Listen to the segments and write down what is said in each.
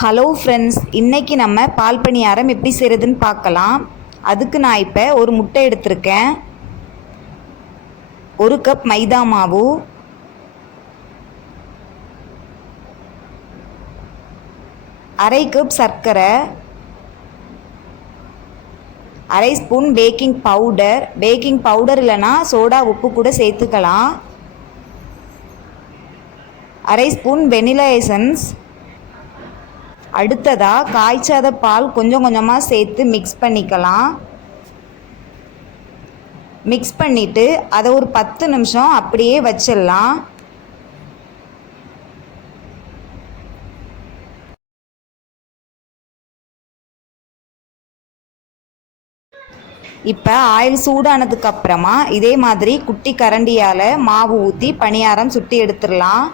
Hello friends, இன்றைக்கி நம்ம பால் பணியாரம் எப்படி செய்கிறதுன்னு பார்க்கலாம். அதுக்கு நான் இப்போ ஒரு முட்டை எடுத்திருக்கேன், 1 கப் மைதா மாவு, 1/2 கப் சர்க்கரை, 1/2 ஸ்பூன் பேக்கிங் பவுடர் இல்லைன்னா சோடா உப்பு கூட சேர்த்துக்கலாம், 1/2 ஸ்பூன் வெனிலா எசன்ஸ். அடுத்ததாக காய்ச்சாத பால் கொஞ்சம் கொஞ்சமாக சேர்த்து மிக்ஸ் பண்ணிக்கலாம். மிக்ஸ் பண்ணிவிட்டு அதை ஒரு 10 நிமிஷம் அப்படியே வச்சிடலாம். இப்போ ஆயில் சூடானதுக்கு அப்புறமா இதே மாதிரி குட்டி கரண்டியால் மாவு ஊற்றி பணியாரம் சுட்டி எடுத்துடலாம்.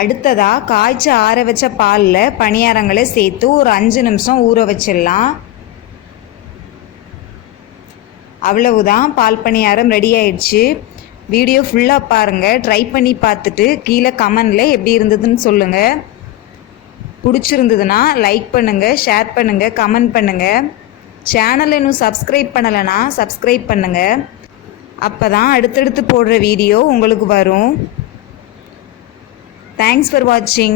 அடுத்ததாக காய்ச்சி ஆற வச்ச பாலில் பணியாரங்களை சேர்த்து ஒரு 5 நிமிஷம் ஊற வச்சிடலாம். அவ்வளவுதான், பால் பணியாரம் ரெடி ஆயிடுச்சு. வீடியோ ஃபுல்லாக பாருங்கள், ட்ரை பண்ணி பார்த்துட்டு கீழே கமெண்டில் எப்படி இருந்ததுன்னு சொல்லுங்கள். பிடிச்சிருந்ததுன்னா லைக் பண்ணுங்கள், ஷேர் பண்ணுங்கள், கமெண்ட் பண்ணுங்கள். சேனலை இன்னும் சப்ஸ்கிரைப் பண்ணலைன்னா சப்ஸ்கிரைப் பண்ணுங்கள். அப்போ தான் அடுத்தடுத்து போடுற வீடியோ உங்களுக்கு வரும். Thanks for watching.